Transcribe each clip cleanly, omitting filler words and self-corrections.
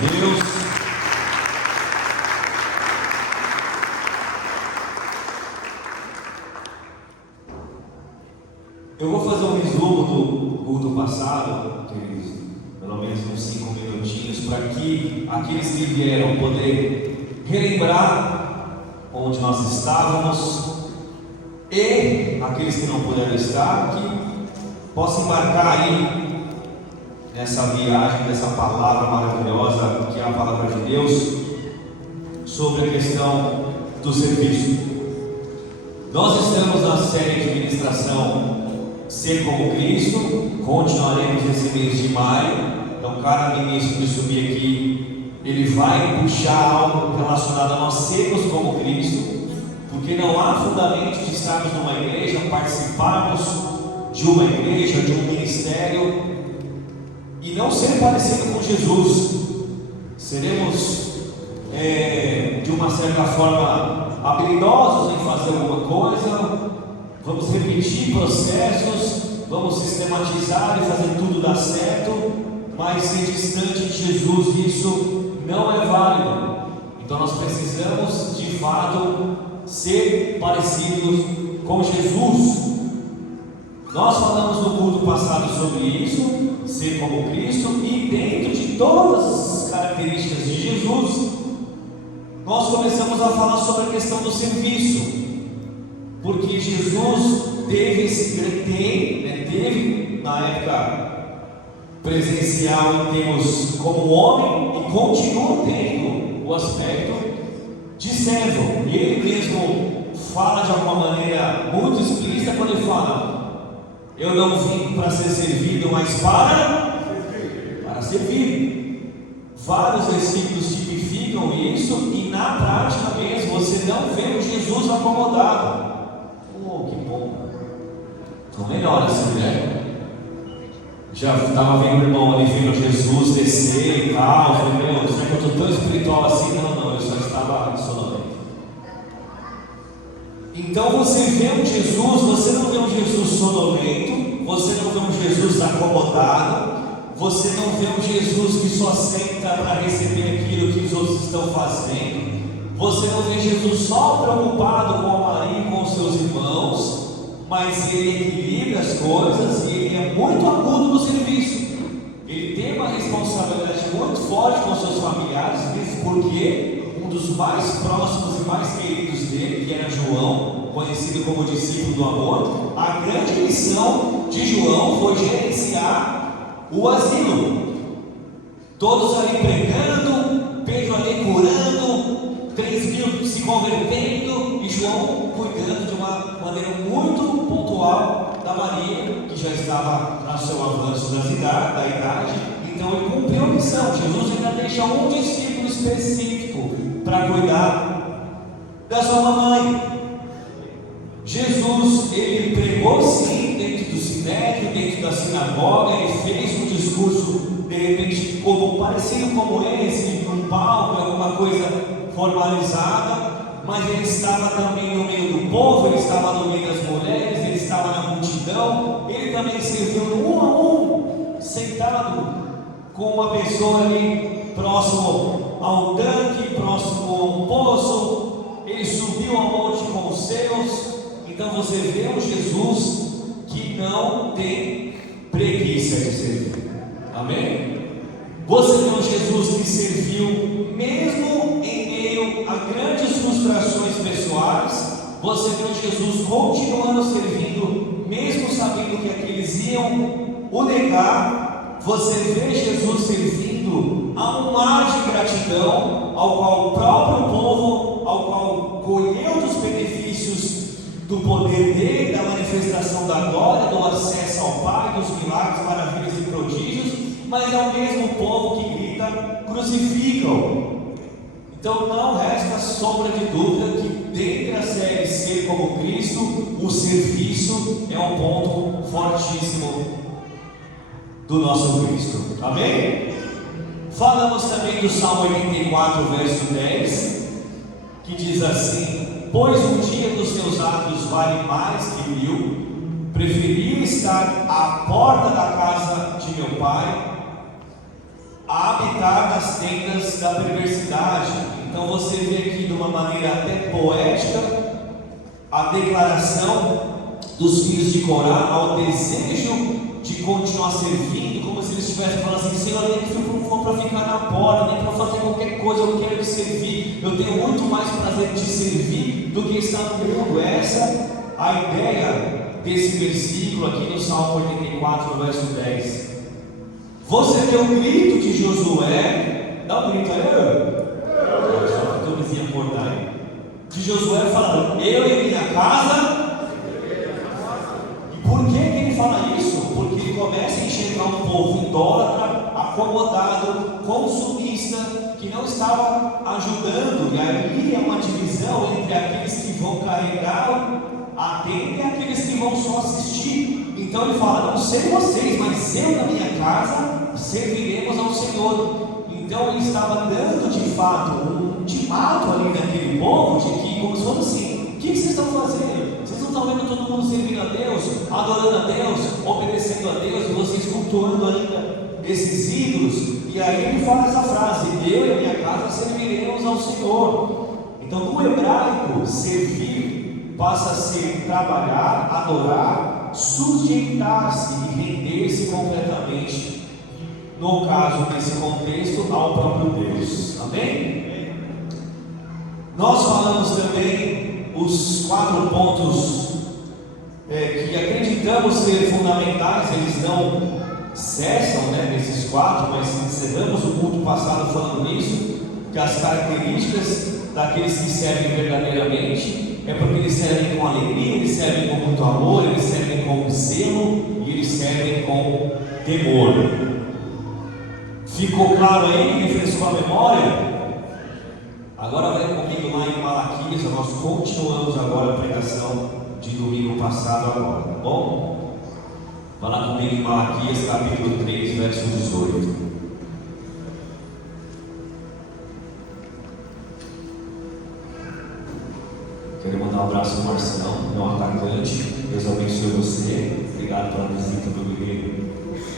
Deus. Eu vou fazer um resumo do culto passado, queridos, pelo menos uns 5 minutinhos, para que aqueles que vieram poder relembrar onde nós estávamos e aqueles que não puderam estar, que possam embarcar aí nessa viagem, dessa palavra maravilhosa que é a palavra de Deus, sobre a questão do serviço. Nós estamos na série de ministração Ser como Cristo, continuaremos esse mês de maio. Então cada ministro que subir aqui, ele vai puxar algo relacionado a nós sermos como Cristo, porque não há fundamento de estarmos numa igreja, participarmos de uma igreja, de um ministério e não ser parecido com Jesus. Seremos de uma certa forma habilidosos em fazer alguma coisa, vamos repetir processos, vamos sistematizar e fazer tudo dar certo, mas ser distante de Jesus, isso não é válido. Então nós precisamos de fato ser parecidos com Jesus. Nós falamos no culto passado sobre isso, ser como Cristo, e dentro de todas as características de Jesus, nós começamos a falar sobre a questão do serviço, porque Jesus teve na época presencial em termos como homem, e continua tendo o aspecto de servo. E ele mesmo fala de alguma maneira muito explícita quando ele fala: eu não vim para ser servido, mas para servir. Vários versículos tipificam isso, e na prática mesmo você não vê o Jesus acomodado. Oh, que bom! Então melhor assim, né? Já estava vendo o irmão ali vendo Jesus descer e tal. Eu falei: meu, será que eu estou tão espiritual assim? Não, eu só estava sonolento. Então você vê um Jesus, você não vê um Jesus sonolento, você não vê um Jesus acomodado, você não vê um Jesus que só senta para receber aquilo que os outros estão fazendo, você não vê Jesus só preocupado com a Maria e com os seus irmãos, mas ele equilibra as coisas e ele é muito agudo no serviço. Ele tem uma responsabilidade muito forte com seus familiares, mesmo porque um dos mais próximos e mais queridos dele, que era João, conhecido como discípulo do amor, a grande missão de João foi gerenciar o asilo. Todos ali pregando, Pedro ali curando, 3.000 se convertendo, e João cuidando de uma maneira muito pontual da Maria, que já estava no seu avanço da idade. Então ele cumpriu a missão. Jesus ainda deixa um discípulo específico para cuidar da sua mamãe. Jesus, ele pregou sim dentro do sinédrio, dentro da sinagoga, ele fez um discurso de repente parecido como esse, num palco, alguma coisa formalizada, mas ele estava também no meio do povo, ele estava no meio das mulheres, ele estava na multidão, ele também serviu um a um, sentado com uma pessoa ali próximo ao tanque, próximo a um poço, ele subiu ao monte com os seus. Então você vê um Jesus que não tem preguiça de servir. Amém? Você vê um Jesus que serviu mesmo em meio a grandes frustrações pessoais. Você vê um Jesus continuando servindo, mesmo sabendo que aqueles iam o negar. Você vê Jesus servindo a um mar de gratidão, ao qual o próprio povo, ao qual colheu dos benefícios do poder dele, da manifestação da glória, do acesso ao Pai, dos milagres, maravilhas e prodígios, mas é o mesmo povo que grita: crucificam. Então não resta sombra de dúvida que dentre a série Ser como Cristo, o serviço é um ponto fortíssimo do nosso Cristo. Amém? Falamos também do Salmo 84, verso 10, que diz assim: pois um dia dos teus atos vale mais que 1000, preferi estar à porta da casa de meu pai a habitar nas tendas da perversidade. Então você vê aqui de uma maneira até poética a declaração dos filhos de Corá ao desejo de continuar servindo, como se eles estivessem falando assim: Senhor, nem que for para ficar na porta, nem para fazer qualquer coisa, eu quero te servir, eu tenho muito mais prazer de te servir do que estar no mundo. Essa é a ideia desse versículo aqui no Salmo 84, no verso 10. Você vê o grito de Josué, dá um grito aí, só para a turmazinha acordar aí, de Josué falando: eu e minha casa. E por que ele fala isso? Porque ele começa a enxergar um povo idólatra, acomodado, consumista, que não estava ajudando. E aí é uma divisão entre aqueles que vão carregar a tenda e aqueles que vão só assistir. Então ele fala: não sei vocês, mas eu na minha casa serviremos ao Senhor. Então ele estava dando de fato um ultimato ali naquele povo, de que, como se fosse assim: o que vocês estão fazendo? Vocês não estão vendo todo mundo servindo a Deus, adorando a Deus, obedecendo a Deus, e vocês cultuando ainda esses ídolos? E aí ele fala essa frase: eu e minha casa serviremos ao Senhor. Então no hebraico, servir passa a ser trabalhar, adorar, sujeitar-se e render-se completamente, no caso desse contexto, ao próprio Deus. Amém? Nós falamos também os 4 pontos que acreditamos ser fundamentais. Eles não cessam nesses 4, mas encerramos o culto passado falando nisso, que as características daqueles que servem verdadeiramente é porque eles servem com alegria, eles servem com muito amor, eles servem com zelo e eles servem com temor. Ficou claro aí? Refrescou a memória? Agora vem comigo lá em Malaquias. Nós continuamos agora a pregação de domingo passado agora, tá bom? Vai lá comigo em Malaquias capítulo 3, verso 18. Quero mandar um abraço ao Marcelo, meu atacante. Deus abençoe você. Obrigado pela visita do guerreiro.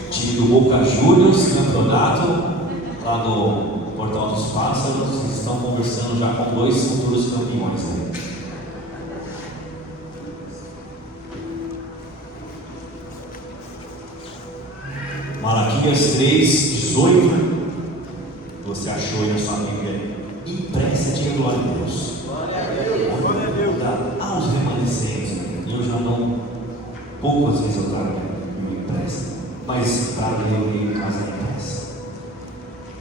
Time do Boca Juniors, campeonato lá no Portal dos Pássaros. Eles estão conversando já com 2 futuros campeões aí. Malaquias 3:18. Você achou aí na sua Bíblia? Impressa de glória a Deus. Aos remanescentes, eu já não, poucas vezes eu trago impressa, mas para ler em casa impressa.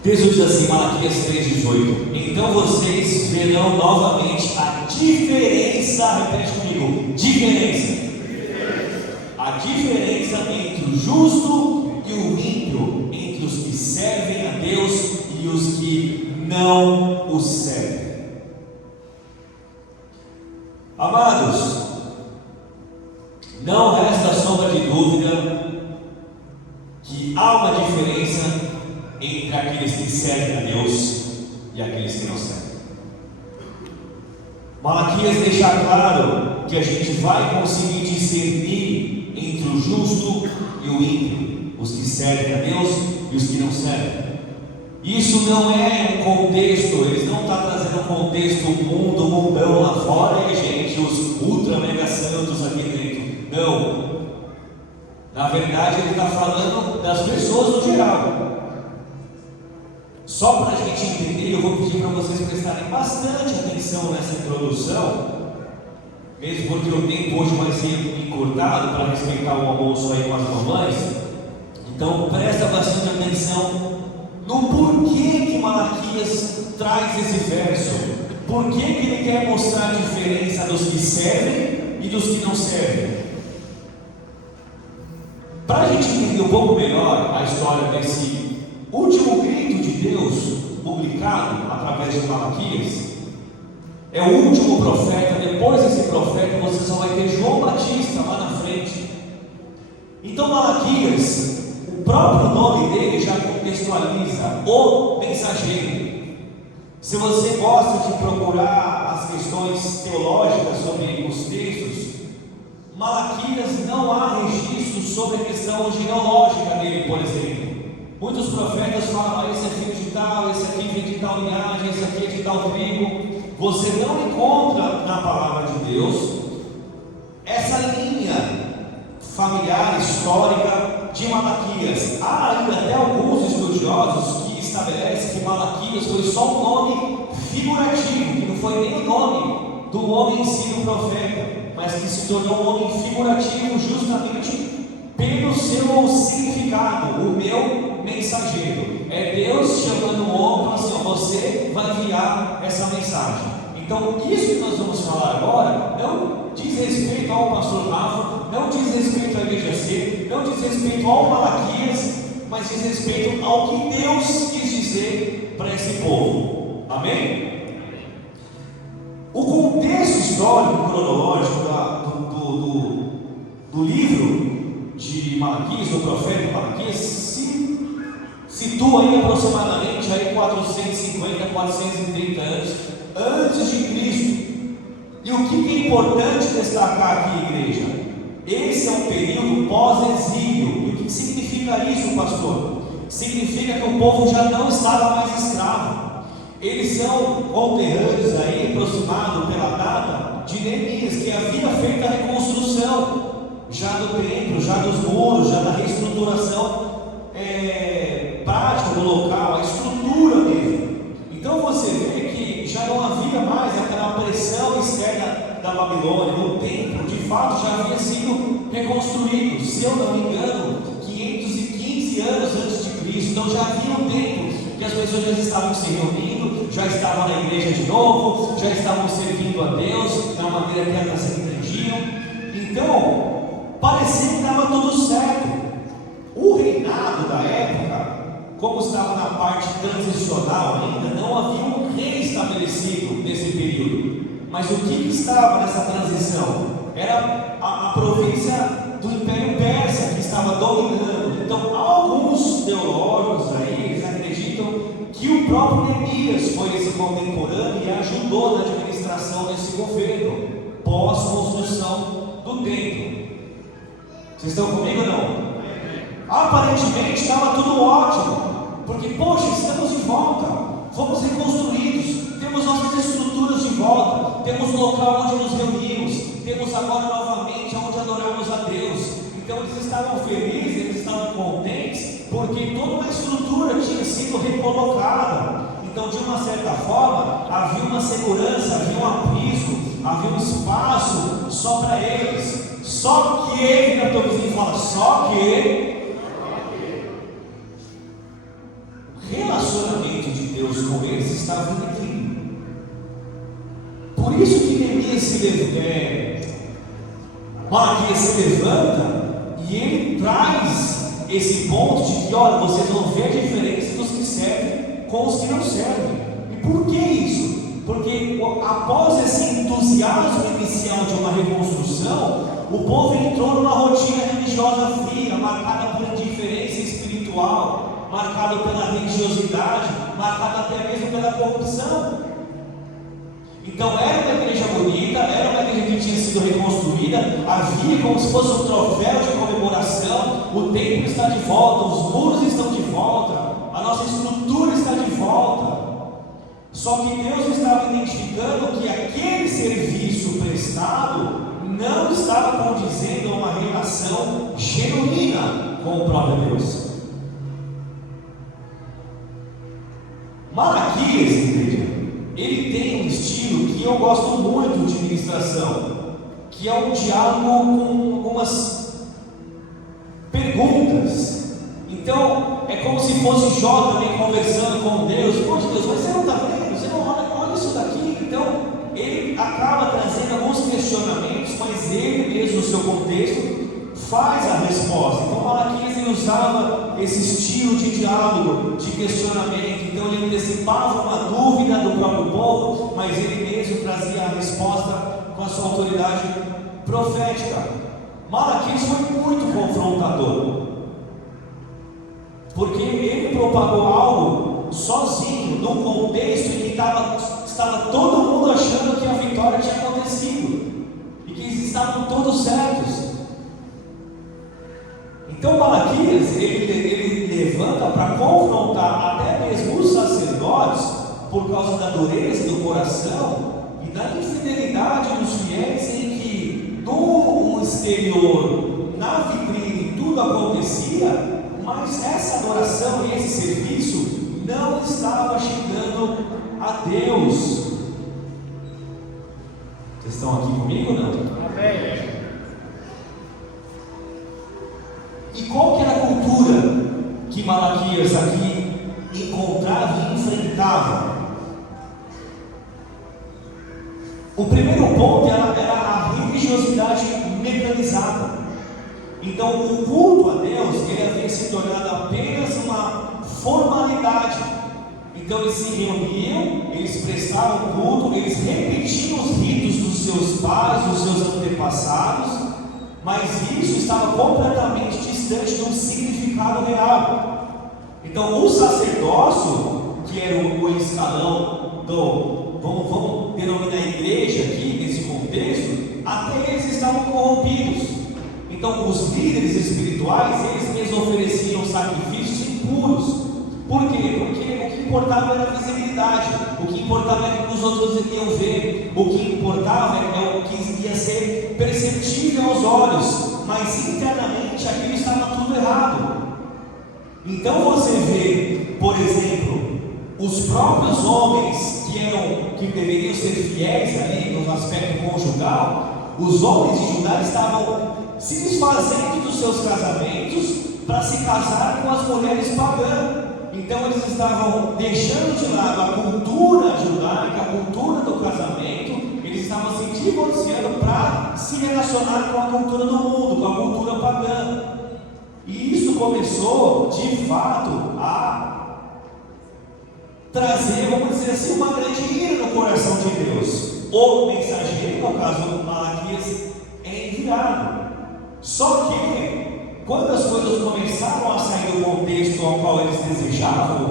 Deus diz assim, Malaquias 3:18: então vocês verão novamente a diferença, repete comigo, a diferença entre o justo e o ímpio, entre os que servem a Deus e os que não o servem. Amados, não resta sombra de dúvida que há uma diferença entre aqueles que servem a Deus e aqueles que não servem. Malaquias deixa claro que a gente vai conseguir discernir entre o justo e o ímpio, os que servem a Deus e os que não servem. Isso não é um contexto, eles não estão trazendo um contexto mundão lá fora, e gente, os ultra mega santos aqui dentro. Não. Na verdade, ele está falando das pessoas no geral. Só para a gente entender, eu vou pedir para vocês prestarem bastante atenção nessa introdução, mesmo porque o tempo hoje vai ser encurtado para respeitar o almoço aí com as mamães. Então presta bastante atenção no porquê que Malaquias traz esse verso. Por que ele quer mostrar a diferença dos que servem e dos que não servem? Para a gente entender um pouco melhor a história desse último grito de Deus publicado através de Malaquias, é o último profeta. Depois desse profeta você só vai ter João Batista lá na frente. Então Malaquias, o próprio nome dele já contextualiza o mensageiro. Se você gosta de procurar as questões teológicas sobre os textos, Malaquias não há registro sobre a questão genealógica dele, por exemplo. Muitos profetas falam: esse é filho de tal, esse aqui vem de tal linhagem, esse aqui é de tal tribo. Você não encontra na palavra de Deus essa linha familiar, histórica de Malaquias. Há ainda até alguns estudiosos que estabelecem que Malaquias foi só um nome figurativo, que não foi nem o nome do homem em si, do profeta, mas que se tornou um homem figurativo justamente pelo seu significado, o meu mensageiro. É Deus chamando o homem assim: você vai enviar essa mensagem. Então, isso que nós vamos falar agora não diz respeito ao pastor Rafa, não diz respeito à igreja C, não diz respeito ao Malaquias, mas diz respeito ao que Deus quis dizer para esse povo. Amém? O contexto histórico, cronológico do livro de Malaquias, do profeta Malaquias, se situa aí aproximadamente aí 450, 430 anos antes de Cristo. E o que é importante destacar aqui, igreja? Esse é um período pós-exílio. E o que significa isso, pastor? Significa que o povo já não estava mais escravo. Eles são conterrâneos aí, aproximados pela data de Neemias, que havia feito a reconstrução já do templo, já dos muros, já da reestruturação prática do local, a estrutura mesmo. Então você vê que já não havia mais aquela pressão externa da Babilônia. O templo de fato já havia sido reconstruído, se eu não me engano, 515 anos antes de Cristo. Então já havia um templo que as pessoas já estavam se reunindo, já estavam na igreja de novo, já estavam servindo a Deus da maneira que elas se entendiam. Então parecia que estava tudo certo. O reinado da época, como estava na parte transicional ainda, não havia um rei estabelecido nesse período. Mas o que estava nessa transição? Era a província do Império Persa que estava dominando. Então, alguns teólogos aí, eles acreditam que o próprio Neemias foi esse contemporâneo e ajudou na administração desse governo pós-construção do templo. Vocês estão comigo ou não? Aparentemente estava tudo ótimo, porque, poxa, estamos de volta, fomos reconstruídos, temos nossas estruturas de volta, temos local onde nos reunimos, temos agora novamente onde adorarmos a Deus. Então eles estavam felizes, eles estavam contentes, porque toda uma estrutura tinha sido recolocada. Então, de uma certa forma, havia uma segurança, havia um aprisco, havia um espaço só para eles. Só que, vira para o teu vizinho e fala: só que o relacionamento de Deus com eles estava em declínio. Por isso que Neemias Malaquias se levanta e ele traz esse ponto de que, olha, vocês vão ver a diferença dos que servem com os que não servem. E por que isso? Porque após esse entusiasmo inicial de uma reconstrução, o povo entrou numa rotina religiosa fria, marcada por indiferença espiritual, marcada pela religiosidade, marcada até mesmo pela corrupção. Então era uma igreja bonita, era uma igreja que tinha sido reconstruída, havia como se fosse um troféu de comemoração: o templo está de volta, os muros estão de volta, a nossa estrutura está de volta. Só que Deus estava identificando que aquele serviço prestado não estava condizendo a uma relação genuína com o próprio Deus. Malaquias, igreja, ele tem um estilo que eu gosto muito de ministração, que é um diálogo com algumas perguntas. Então, é como se fosse Jó também conversando com Deus. Poxa, Deus, mas você não está vendo? Você não olha isso daqui? Então, ele acaba trazendo alguns questionamentos, mas ele mesmo, no seu contexto, faz a resposta. Então, Malaquias ele usava esse estilo de diálogo, de questionamento. Então, ele antecipava uma dúvida do próprio povo, mas ele mesmo trazia a resposta com a sua autoridade profética. Malaquias foi muito confrontador, porque ele propagou algo sozinho, num contexto em que estava todo mundo achando que a vitória tinha acontecido e que eles estavam todos certos. Então Malaquias, ele levanta para confrontar até mesmo os sacerdotes por causa da dureza do coração e da infidelidade dos fiéis, em que no exterior, na vitrine, tudo acontecia, mas essa adoração e esse serviço não estava chegando a Deus. Vocês estão aqui comigo ou não? Amém. E qual que era a cultura que Malaquias aqui encontrava e enfrentava? O primeiro ponto era a religiosidade mecanizada. Então o culto a Deus, ele havia se tornado apenas uma formalidade. Então eles se reuniam, eles prestavam culto, eles repetiam os ritos dos seus pais, dos seus antepassados, mas isso estava completamente distante de um significado real. Então o sacerdócio, que era o escalão do, vamos denominar a igreja aqui, nesse contexto, até eles estavam corrompidos. Então os líderes espirituais, eles mesmos ofereciam sacrifícios impuros. Por quê? Porque o que importava era a visibilidade, o que importava era que os outros iriam ver, o que importava era o que ia ser perceptível aos olhos, mas internamente aquilo estava tudo errado. Então você vê, por exemplo, os próprios homens que deveriam ser fiéis ali no aspecto conjugal, os homens de Judá estavam se desfazendo dos seus casamentos para se casar com as mulheres pagãs. Então eles estavam deixando de lado a cultura judaica, a cultura do casamento, eles estavam se divorciando para se relacionar com a cultura do mundo, com a cultura pagã. E isso começou, de fato, a trazer, vamos dizer assim, uma grande ira no coração de Deus. O mensageiro, no caso do Malaquias, é enviado. Só que quando as coisas começaram a sair do contexto ao qual eles desejavam,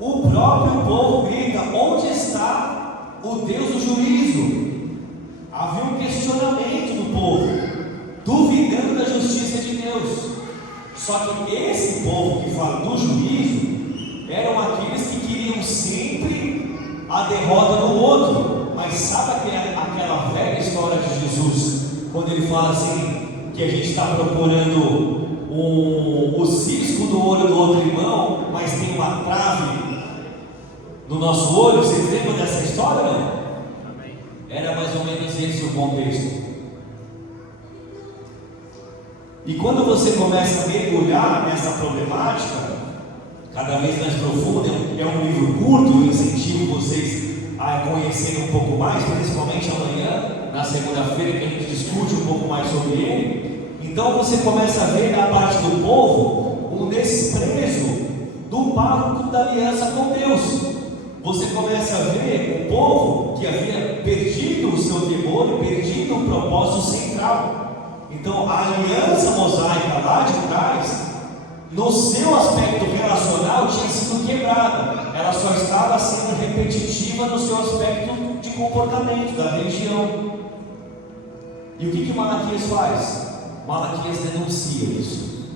o próprio povo grita: onde está o Deus do juízo? Havia um questionamento do povo, duvidando da justiça de Deus. Só que esse povo que fala do juízo eram aqueles que queriam sempre a derrota do outro. Mas sabe aquela velha história de Jesus, quando ele fala assim, que a gente está procurando o cisco do olho do outro irmão, mas tem uma trave no nosso olho? Vocês lembram dessa história, não? Amém. Era mais ou menos esse o contexto. E quando você começa a mergulhar nessa problemática, cada vez mais profunda, é um livro curto, eu incentivo vocês a conhecerem um pouco mais, principalmente amanhã, na segunda-feira, que a gente discute um pouco mais sobre ele. Então você começa a ver na parte do povo um desprezo do pacto da aliança com Deus. Você começa a ver o povo que havia perdido o seu temor e perdido o propósito central. Então a aliança mosaica lá de trás, no seu aspecto relacional, tinha sido quebrada. Ela só estava sendo repetitiva no seu aspecto de comportamento, da religião. E o que Malaquias faz? Malaquias denuncia isso.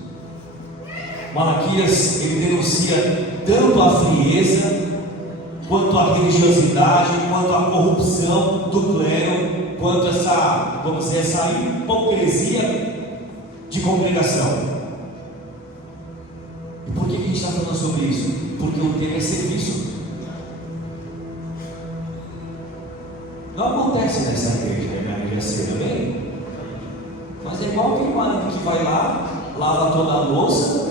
Malaquias, ele denuncia tanto a frieza, quanto a religiosidade, quanto a corrupção do clero, quanto essa, vamos dizer, essa hipocrisia de congregação. E por que a gente está falando sobre isso? Porque o tema é serviço. Não acontece nessa igreja, né? Na igreja cedo, bem? Mas é igual aquele marido que vai lá, lava toda a louça,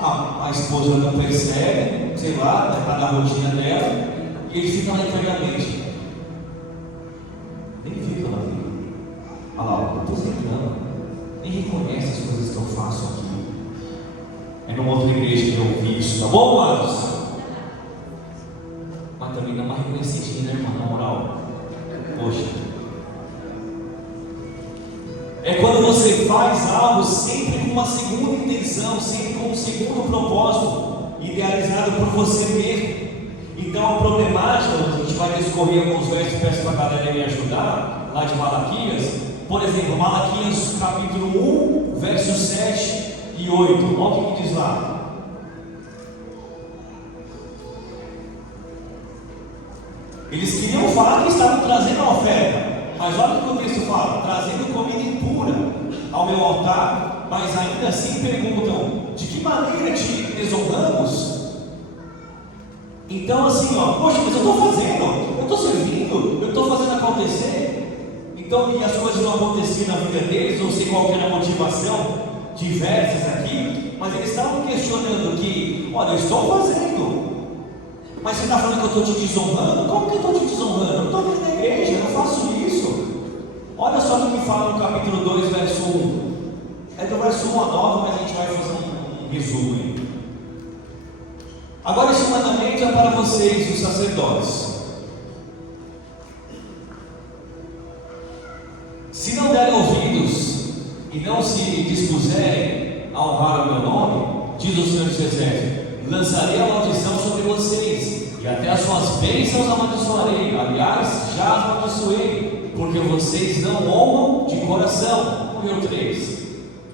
a esposa não percebe, sei lá, está na rotina dela, e ele fica lá eternamente. Nem fica lá dentro. Olha lá, depois reclama, nem reconhece as coisas que eu faço aqui. É numa outra igreja que eu ouvi isso, tá bom, amados? Mas também dá uma reconhecidinha, né, irmão? Na moral. Poxa. É quando você faz algo sempre com uma segunda intenção, sempre com um segundo propósito, idealizado por você mesmo. Então a problemática, a gente vai discorrer alguns versos, peço para a galera me ajudar, lá de Malaquias. Por exemplo, Malaquias capítulo 1, verso 7 e 8. Olha o que diz lá. Eles queriam falar que estavam trazendo a oferta, mas olha o que o texto fala: trazendo comida impura ao meu altar, mas ainda assim perguntam: de que maneira te desonramos? Então assim, poxa, mas eu estou fazendo, eu estou servindo, eu estou fazendo acontecer. Então, e as coisas não aconteciam na vida deles, não sei qual era a motivação, diversas aqui, mas eles estavam questionando que, olha, eu estou fazendo, mas você está falando que eu estou te desonrando? Como que eu estou te desonrando? Eu estou aqui na igreja, eu não faço isso. Olha só o que fala no capítulo 2, verso 1. É do verso 1 a 9, mas a gente vai fazer um resumo aí. Agora esse mandamento é para vocês, os sacerdotes. Se não derem ouvidos e não se dispuserem a honrar o meu nome, diz o Senhor dos Exércitos, lançarei a maldição sobre vocês, e até as suas bênçãos amaldiçoarei. Aliás, já amaldiçoei, porque vocês não honram de coração. No 3.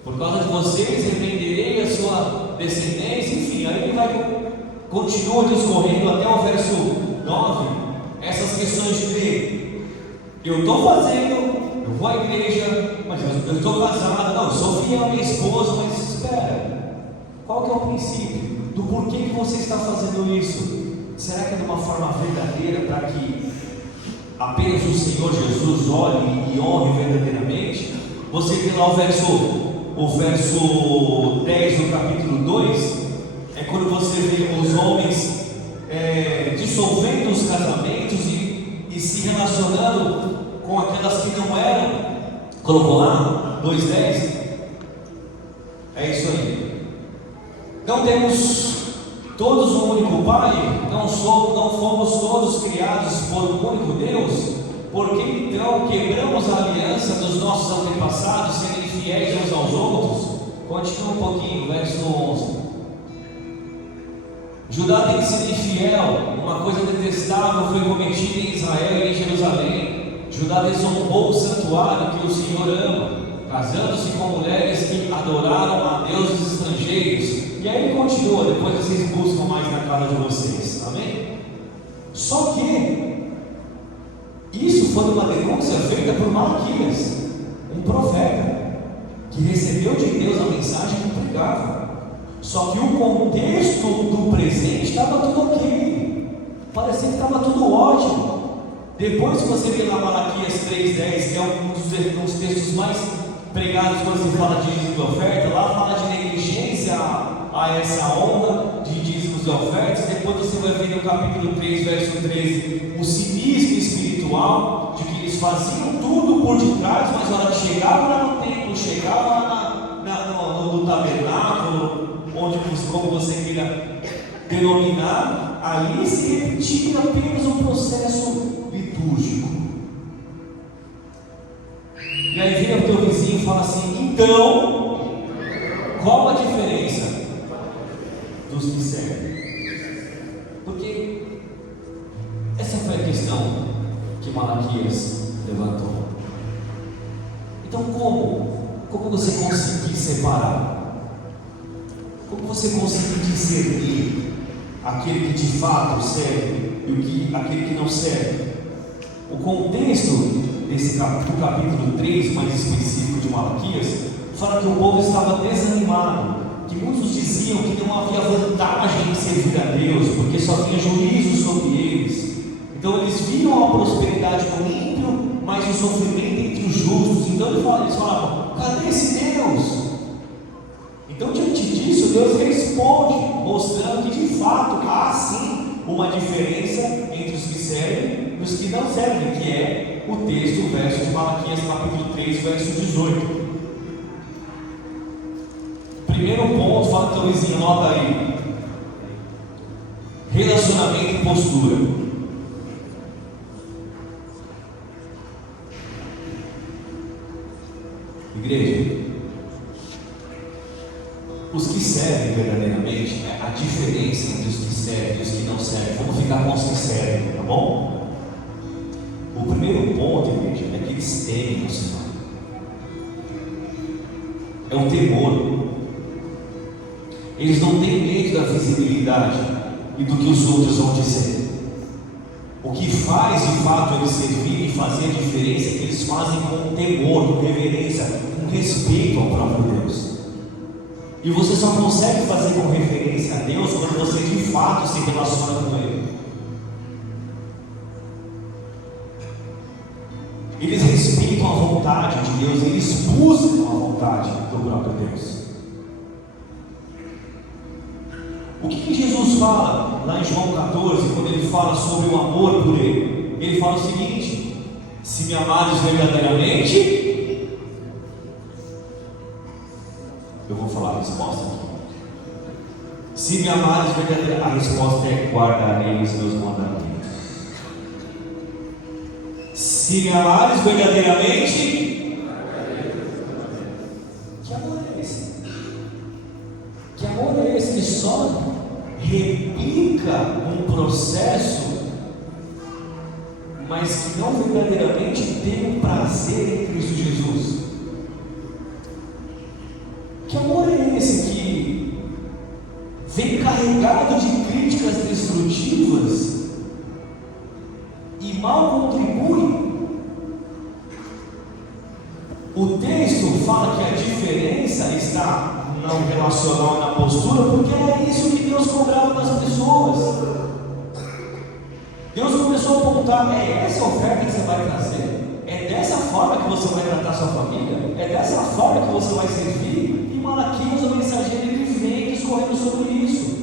Por causa de vocês, repreenderei a sua descendência. Enfim, aí ele vai, continua discorrendo até o verso 9, essas questões de crer. Eu estou fazendo, eu vou à igreja, mas eu estou casado, não, eu sou fiel à minha esposa, mas espera, qual que é o princípio? Do porquê que você está fazendo isso? Será que é de uma forma verdadeira para que apenas o Senhor Jesus olhe e honre verdadeiramente? Você vê lá o verso 10 do capítulo 2, é quando você vê os homens dissolvendo os casamentos e se relacionando com aquelas que não eram. Colocou lá? 2:10? É isso aí. Não temos todos um único Pai? Não fomos todos criados por um único Deus? Por que então quebramos a aliança dos nossos antepassados, sendo infiéis uns aos outros? Continua um pouquinho, verso 11. Judá tem sido infiel, uma coisa detestável foi cometida em Israel e em Jerusalém. Judá desonrou o santuário que o Senhor ama, casando-se com mulheres que adoraram a deuses estrangeiros. E aí ele continua, depois vocês buscam mais na casa de vocês, amém? Só que isso foi uma denúncia feita por Malaquias, um profeta, que recebeu de Deus a mensagem que pregava. Só que o contexto do presente estava tudo ok, parecia que estava tudo ótimo. Depois que você vê lá Malaquias 3:10, que é um dos textos mais pregados quando se fala de dízimo de oferta, lá fala de negligência a essa honra de dízimos de ofertas. Depois você vai ver no capítulo 3, verso 13, o cinismo espiritual, de que eles faziam tudo por detrás, mas na hora que chegavam lá no templo, chegavam lá no tabernáculo, onde, como você queira denominar, ali se repetia apenas um processo litúrgico. E aí vem o teu vizinho e fala assim: então, qual a diferença dos que servem? Porque essa foi a questão que Malaquias levantou. Então como você conseguir separar? Como você conseguir discernir aquele que de fato serve e aquele que não serve? O contexto do capítulo 3, mais específico de Malaquias, fala que o povo estava desanimado, que muitos diziam que não havia vantagem em servir a Deus, porque só tinha juízo sobre eles. Então eles viam a prosperidade do ímpio, mas o sofrimento entre os justos. Então eles falavam: cadê esse Deus? Então, diante disso, Deus responde, mostrando que de fato há sim uma diferença entre os que servem e os que não servem, que é o texto, o verso de Malaquias, capítulo 3, verso 18. Primeiro ponto, fala que o vizinho, nota aí: relacionamento e postura. Igreja, os que servem verdadeiramente, a diferença entre os que servem e os que não servem, vamos ficar com os que servem, tá bom? O primeiro ponto, igreja, é que eles temem o Senhor. É o temor. Eles não têm medo da visibilidade e do que os outros vão dizer. O que faz de fato eles servir e fazer a diferença é que eles fazem com temor, com reverência, com respeito ao próprio Deus. E você só consegue fazer com referência a Deus quando você de fato se relaciona com Ele. Eles respeitam a vontade de Deus, eles buscam a vontade do próprio Deus. O que Jesus fala lá em João 14, quando ele fala sobre o amor por Ele? Ele fala o seguinte: se me amares verdadeiramente, eu vou falar a resposta aqui. Se me amares verdadeiramente, a resposta é: guardarei os meus mandamentos. Se me amares verdadeiramente, que amor é esse? Que amor é esse que só replica um processo, mas que não verdadeiramente tem um prazer em Cristo Jesus? Que amor é esse que vem carregado de críticas destrutivas e mal contribui? O texto fala que a diferença está no relacional, na postura, porque é isso que Deus cobrava das pessoas. Deus começou a apontar: é essa oferta que você vai trazer, é dessa forma que você vai tratar sua família, é dessa forma que você vai servir. E Malaquias, o mensageiro, ele vem discorrendo sobre isso.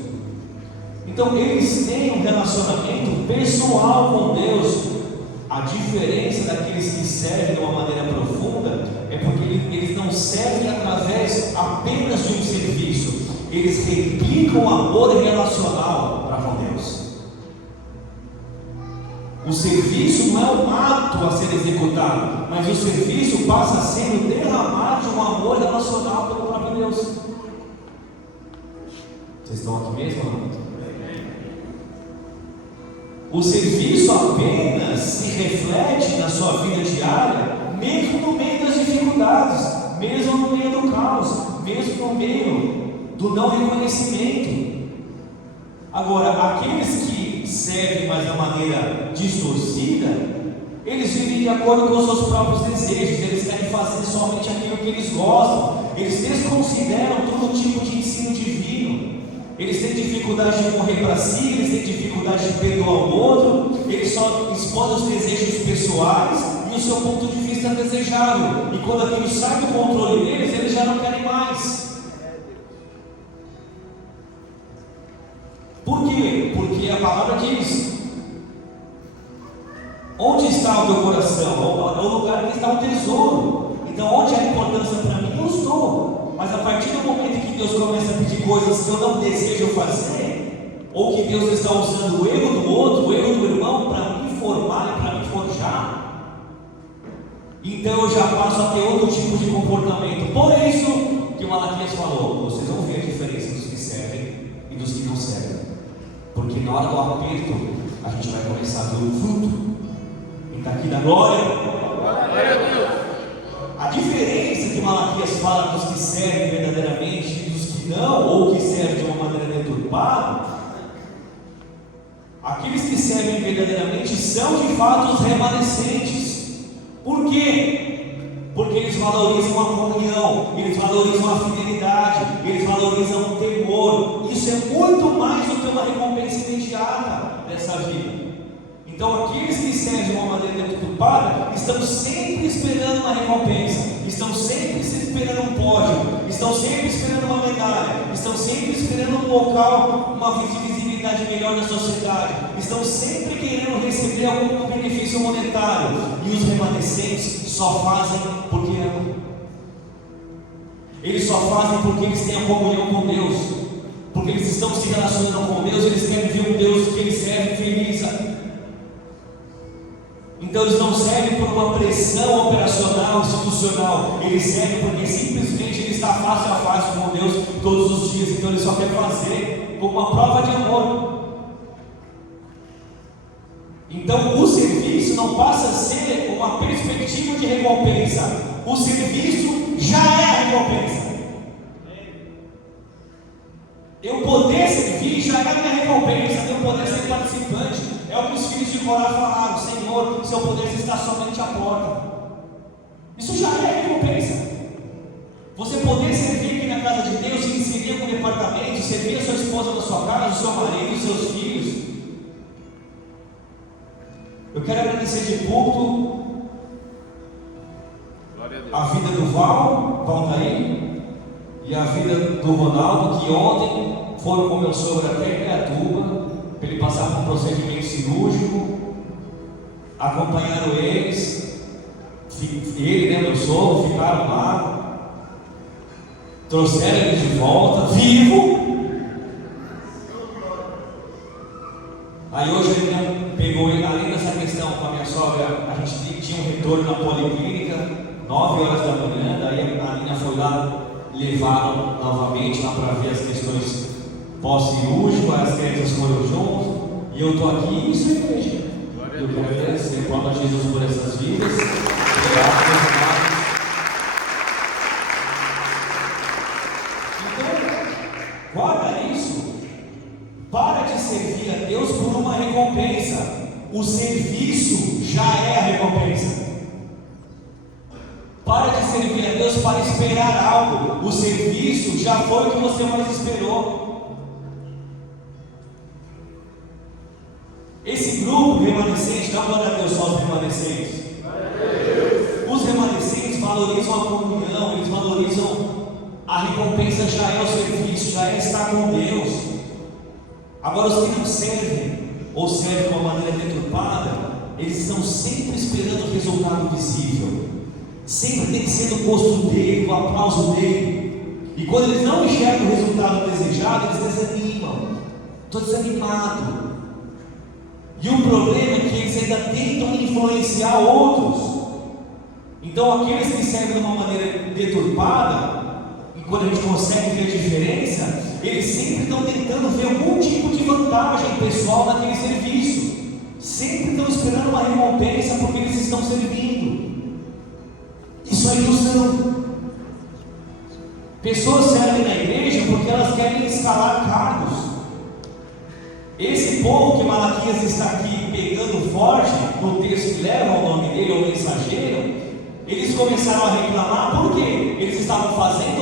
Então eles têm um relacionamento pessoal com Deus. A diferença daqueles que servem de uma maneira profunda é porque eles não servem através apenas de um serviço, eles replicam o amor relacional para com Deus. O serviço não é um ato a ser executado, mas o serviço passa a ser o derramar de um amor relacional pelo próprio Deus. Vocês estão aqui mesmo ou não? O serviço apenas se reflete na sua vida diária, mesmo no meio das dificuldades, mesmo no meio do caos, mesmo no meio do não reconhecimento. Agora, aqueles que servem, mas da maneira distorcida, eles vivem de acordo com os seus próprios desejos, eles querem fazer somente aquilo que eles gostam, eles desconsideram todo tipo de ensino divino. Eles têm dificuldade de morrer para si, eles têm dificuldade de perdoar o outro, eles só expõem os desejos pessoais e o seu ponto de vista é desejável. E quando aquilo sai do controle deles, eles já não querem mais. Por quê? Porque a palavra diz: onde está o teu coração? É o lugar que está o tesouro. Então, onde há importância para mim, eu estou. Mas a partir do momento que Deus começa a pedir coisas que eu não desejo fazer, ou que Deus está usando o erro do outro, o erro do irmão, para me formar e para me forjar, então eu já passo a ter outro tipo de comportamento. Por isso que o Malaquias falou: vocês vão ver a diferença dos que servem e dos que não servem, porque na hora do aperto a gente vai começar a ver o fruto. E está aqui da glória. A diferença que Malaquias fala dos que servem verdadeiramente e dos que não, ou que servem de uma maneira deturpada, aqueles que servem verdadeiramente são de fato os remanescentes. Por quê? Porque eles valorizam a comunhão, eles valorizam a fidelidade, eles valorizam o temor. Isso é muito mais do que uma recompensa imediata dessa vida. Então aqueles que servem de uma maneira deturpada estão sempre esperando uma recompensa, estão sempre esperando um pódio, estão sempre esperando uma medalha, estão sempre esperando um local, uma visibilidade melhor na sociedade, estão sempre querendo receber algum benefício monetário. E os remanescentes só fazem porque amam. Eles só fazem porque eles têm a comunhão com Deus, porque eles estão se relacionando com Deus, eles querem ver um Deus que eles servem feliz. Então eles não servem por uma pressão operacional, institucional, eles servem porque simplesmente ele está face a face com Deus todos os dias. Então ele só quer fazer como uma prova de amor. Então o serviço não passa a ser uma perspectiva de recompensa, o serviço já é a recompensa. já é a minha recompensa, ter o poder de ser participante. É o que os filhos de Corá falaram: Senhor, seu poder está somente à porta. Isso já é a recompensa. Você poder servir aqui na casa de Deus, se inserir com o departamento, servir a sua esposa na sua casa, o seu marido, os seus filhos. Eu quero agradecer de público a vida do Val está aí, e a vida do Ronaldo, que ontem foram com meu sogro até Indaiatuba, para ele passar por um procedimento cirúrgico. Acompanharam eles, ele, meu sogro, ficaram lá, trouxeram ele de volta, vivo. Aí hoje ele pegou ele, além dessa questão com a minha sogra, a gente tinha um retorno na policlínica, 9 horas da manhã, daí a Nina foi lá, levaram novamente lá para ver as questões pós-cirúrgico, as crianças foram juntos, e eu estou aqui, e isso é igreja. Eu quero agradecer a Jesus por essas vidas. Obrigado, meus amados. Então, guarda isso. Para de servir a Deus por uma recompensa. O serviço já é a recompensa. Para de servir a Deus para esperar algo. O serviço já foi o que você mais esperou. Esse grupo remanescente, dá glória a Deus só os remanescentes. Os remanescentes valorizam a comunhão, eles valorizam a recompensa, já é o serviço, já é estar com Deus. Agora, os que não servem, ou servem de uma maneira deturpada, eles estão sempre esperando o resultado visível. Sempre tem que ser no gosto dele, no aplauso dele. E quando eles não enxergam o resultado desejado, eles desanimam. Estou desanimado. E o problema é que eles ainda tentam influenciar outros. Então aqueles que servem de uma maneira deturpada, e quando a gente consegue ver a diferença, eles sempre estão tentando ver algum tipo de vantagem pessoal naquele serviço. Sempre estão esperando uma recompensa porque eles estão servindo. Isso é ilusão. Pessoas servem na igreja porque elas querem escalar cargos. Esse povo que Malaquias está aqui pegando forte no texto que leva o nome dele, o mensageiro, eles começaram a reclamar porque eles estavam fazendo,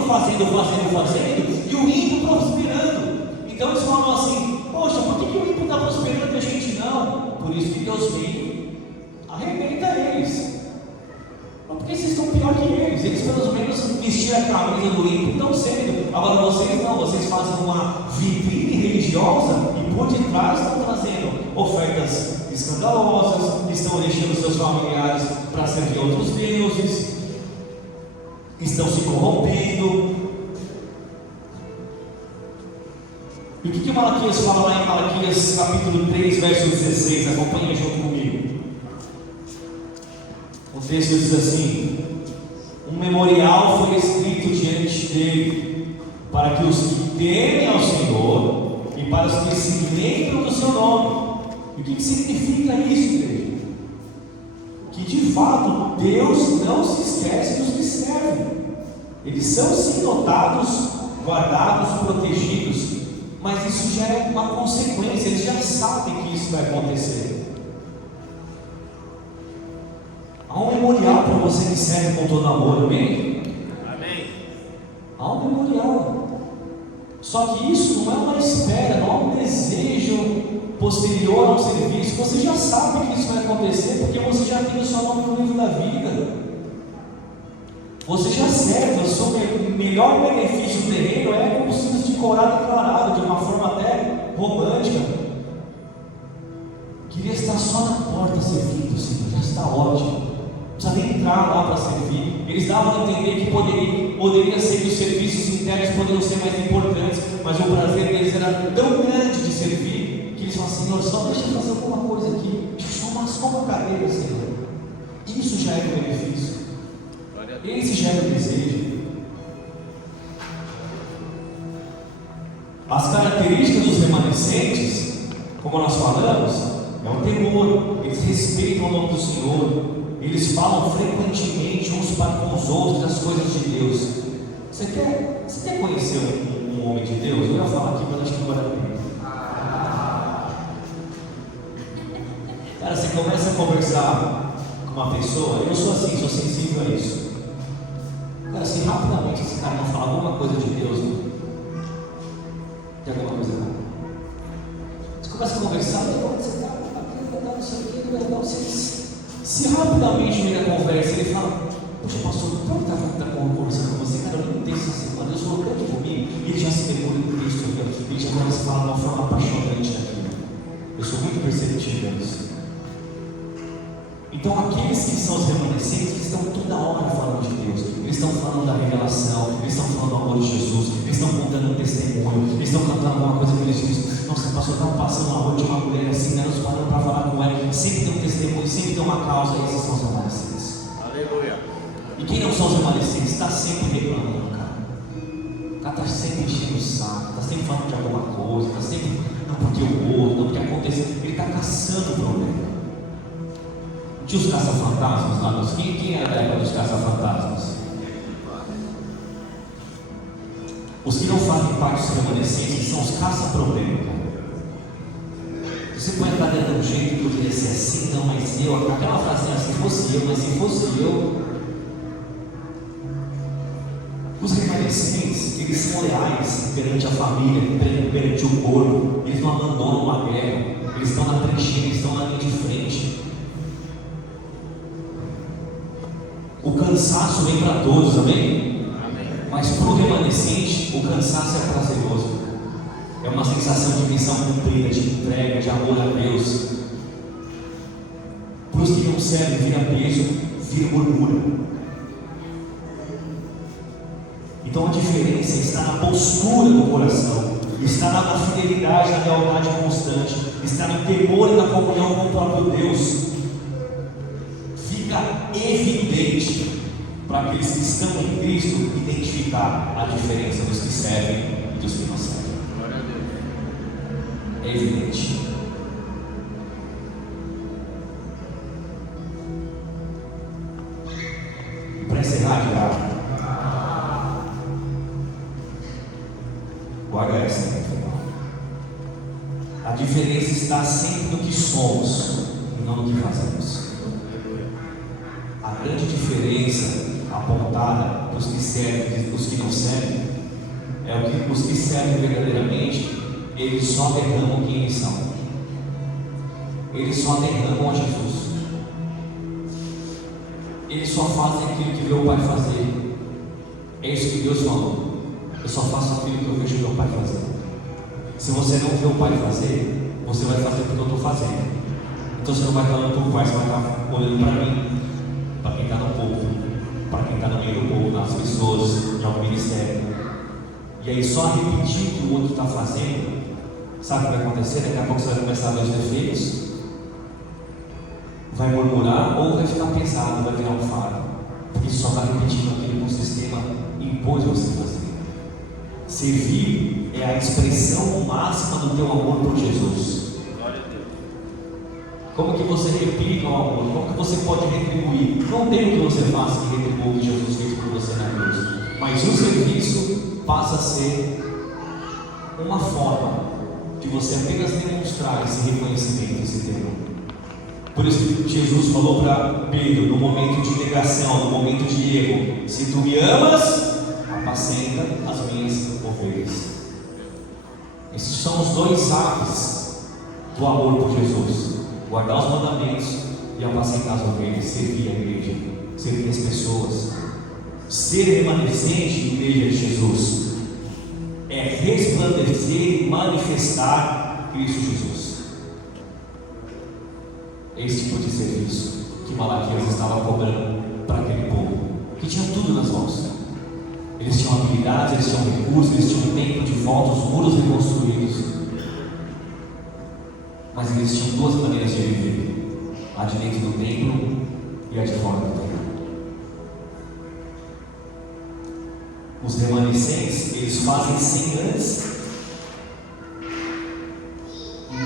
e o ímpio prosperando. Então eles falam assim: poxa, por que o ímpio está prosperando e a gente não? Por isso que Deus vem, arrebenta eles. Porque vocês estão pior que eles. Eles pelo menos vestiram a camisa do ímpio, estão sendo. Agora vocês não, vocês fazem uma vitrine religiosa e por detrás estão trazendo ofertas escandalosas, estão deixando seus familiares para servir outros deuses, estão se corrompendo. E o que Malaquias fala lá em Malaquias capítulo 3, verso 16? Acompanha junto comigo. O texto diz assim: um memorial foi escrito diante dele, para que os que temem ao Senhor e para os que se lembram do seu nome. E o que significa isso, igreja? Que de fato Deus não se esquece dos que servem. Eles são sim notados, guardados, protegidos, mas isso já é uma consequência, eles já sabem que isso vai acontecer. Há um memorial para você que serve com todo amor, amém? Amém. Há um memorial. Só que isso não é uma espera, não é um desejo posterior ao serviço. Você já sabe que isso vai acontecer, porque você já tem o seu nome no livro da vida. Você já serve, o seu melhor benefício terreno é como se de Corá declarado, de uma forma até romântica. Queria estar só na porta servindo, Senhor, já está ótimo. Não precisa nem entrar lá para servir. Eles davam a entender que poderia ser que os serviços internos poderiam ser mais importantes, mas o prazer deles era tão grande de servir, que eles falavam: Senhor, só deixa eu fazer alguma coisa aqui, deixa eu só mascar uma cadeira, Senhor. Isso já é um benefício. Esse já é o desejo. As características dos remanescentes, como nós falamos, é o temor. Eles respeitam o nome do Senhor. Eles falam frequentemente uns para com os outros das coisas de Deus. Você quer conhecer um homem de Deus? Eu ia falar aqui, mas acho que não vale a pena. Cara, você começa a conversar com uma pessoa, eu sou assim, sou sensível a isso. Cara, se rapidamente esse cara não falar alguma coisa de Deus, tem alguma coisa errada. Você começa a conversar, não sei o que, se rapidamente no meio da conversa ele fala, poxa, pastor, por que está conversando com você? Cara, eu não tenho essa semana, Deus falou tanto comigo, e ele já se mergulha no texto, ele já começa a falar de uma forma apaixonante daquilo. Eu sou muito perceptível nisso. Então, aqueles que são os remanescentes, eles estão toda hora falando de Deus, eles estão falando da revelação, eles estão falando do amor de Jesus, eles estão contando um testemunho, eles estão contando alguma coisa que eles dizem. Nossa, pastor, estava passando uma rua de uma mulher assim, né? Nós paramos para falar com ela, sempre tem um testemunho, sempre tem uma causa, e esses são os remanescentes. Aleluia. E quem não são os remanescentes está sempre reclamando, cara. O cara está sempre enchendo o saco, está sempre falando de alguma coisa, está sempre, não porque o outro, não porque aconteceu, ele está caçando o problema. Tinha os caça-fantasmas lá nos... Quem era da época dos caça-fantasmas? Os que não fazem parte dos remanescentes são os caça-problema. Você pode estar dando um jeito que eu queria ser assim, não, mas eu, aquela frase assim, se fosse eu, mas se fosse eu. Os remanescentes, eles são leais perante a família, perante o corpo, eles não abandonam uma guerra, eles estão na trincheira, eles estão na linha de frente. O cansaço vem para todos, amém? Mas para o remanescente, o cansaço é prazeroso. É uma sensação de missão cumprida, de entrega, de amor a Deus. Para os que não servem, vira peso, vira murmúrio. Então a diferença está na postura do coração, está na fidelidade, na lealdade constante, está no temor e na comunhão com o próprio Deus. Fica evidente para aqueles que estão em Cristo identificar a diferença dos que servem e dos que não servem. É evidente. Para encerrar, Diabo, guarda essa aí, a diferença está sempre no que somos e não no que fazemos. A grande diferença apontada para os que servem e para os que não servem é o que os que servem verdadeiramente, eles só derramam quem eles são. Eles só derramam a Jesus. Eles só fazem aquilo que vê o Pai fazer. É isso que Deus falou. Eu só faço aquilo que eu vejo meu Pai fazer. Se você não vê o Pai fazer, você vai fazer porque eu estou fazendo. Então você não vai estar olhando para o Pai, você vai estar olhando para mim, para quem está no povo, para quem está no meio do povo, nas pessoas, em algum ministério. E aí só repetir o que o outro está fazendo, sabe o que vai acontecer? Daqui a pouco você vai começar a ver os defeitos, vai murmurar ou vai ficar pesado, vai virar um fardo, porque só está repetindo aquilo que o sistema impôs você fazer. Servir é a expressão máxima do teu amor por Jesus. Como que você replica o amor? Como que você pode retribuir? Não tem o que você faça que retribua o que Jesus fez por você na cruz. Mas o serviço passa a ser uma forma de você apenas demonstrar esse reconhecimento, esse temor. Por isso que Jesus falou para Pedro, no momento de negação, no momento de erro: se tu me amas, apacenta as minhas ovelhas. Esses são os dois atos do amor por Jesus: guardar os mandamentos e apacentar as ovelhas, servir a igreja, servir as pessoas. Ser remanescente em igreja de Jesus é resplandecer e manifestar Cristo Jesus. É esse tipo de serviço que Malaquias estava cobrando para aquele povo, que tinha tudo nas mãos. Eles tinham habilidades, eles tinham recursos, eles tinham o templo de volta, os muros reconstruídos. Mas eles tinham duas maneiras de viver: a de dentro do templo e a de fora do templo. Os remanescentes, eles fazem sem antes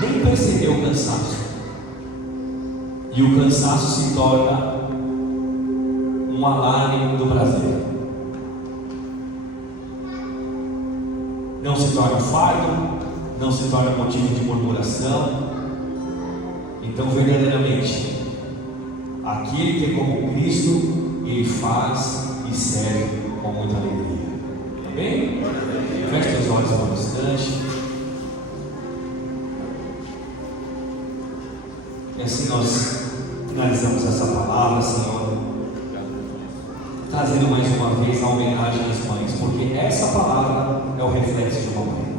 nem perceber o cansaço, e o cansaço se torna um alarme do prazer. Não se torna fardo, não se torna motivo de murmuração. Então, verdadeiramente, aquele que é como Cristo, ele faz e serve com muita alegria. Amém? Feche seus olhos por um instante. E assim nós finalizamos essa palavra, Senhor, trazendo mais uma vez a homenagem às mães, porque essa palavra é o reflexo de uma mãe.